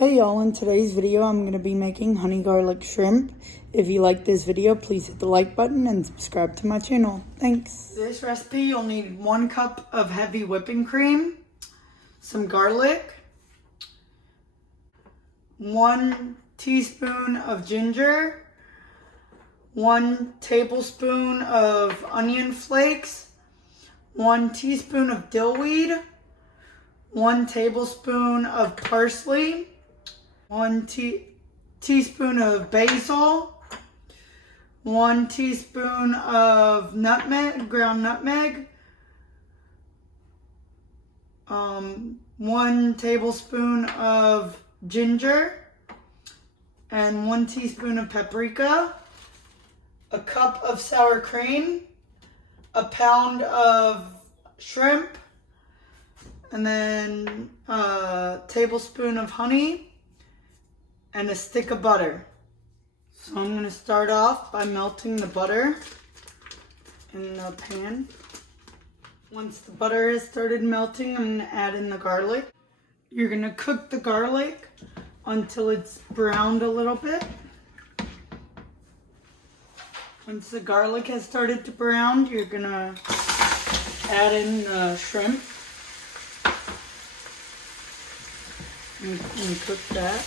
Hey y'all, in today's video I'm going to be making honey garlic shrimp. If you like this video, please hit the like button and subscribe to my channel. Thanks. This recipe you'll need 1 cup of heavy whipping cream, some garlic, 1 teaspoon of ginger, 1 tablespoon of onion flakes, 1 teaspoon of dill weed, 1 tablespoon of parsley, 1 teaspoon of basil, 1 teaspoon of nutmeg, ground nutmeg, 1 tablespoon of ginger, and 1 teaspoon of paprika, a cup of sour cream, a pound of shrimp, and then a tablespoon of honey, and a stick of butter. So I'm going to start off by melting the butter in the pan. Once the butter has started melting, I'm going to add in the garlic. You're going to cook the garlic until it's browned a little bit. Once the garlic has started to brown, you're going to add in the shrimp and cook that.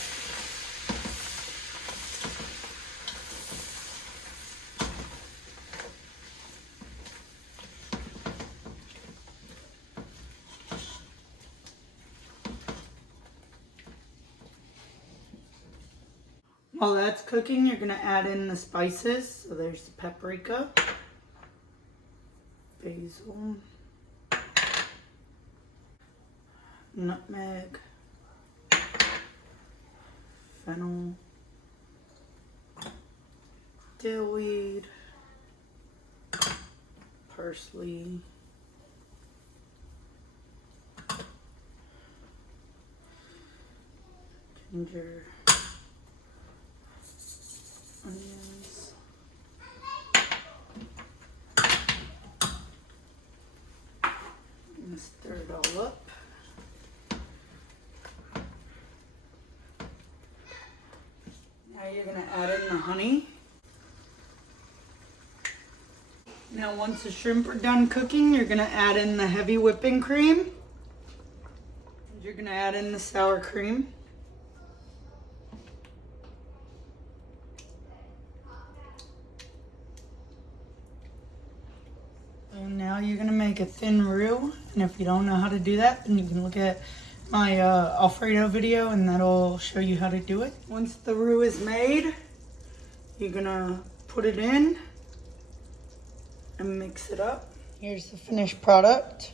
While that's cooking, you're going to add in the spices. So there's the paprika, basil, nutmeg, fennel, dill weed, parsley, ginger, onions, I'm going to stir it all up. Now you're going to add in the honey. Now once the shrimp are done cooking, you're going to add in the heavy whipping cream. You're going to add in the sour cream. And now you're going to make a thin roux, and if you don't know how to do that, then you can look at my Alfredo video and that'll show you how to do it. Once the roux is made, you're going to put it in and mix it up. Here's the finished product.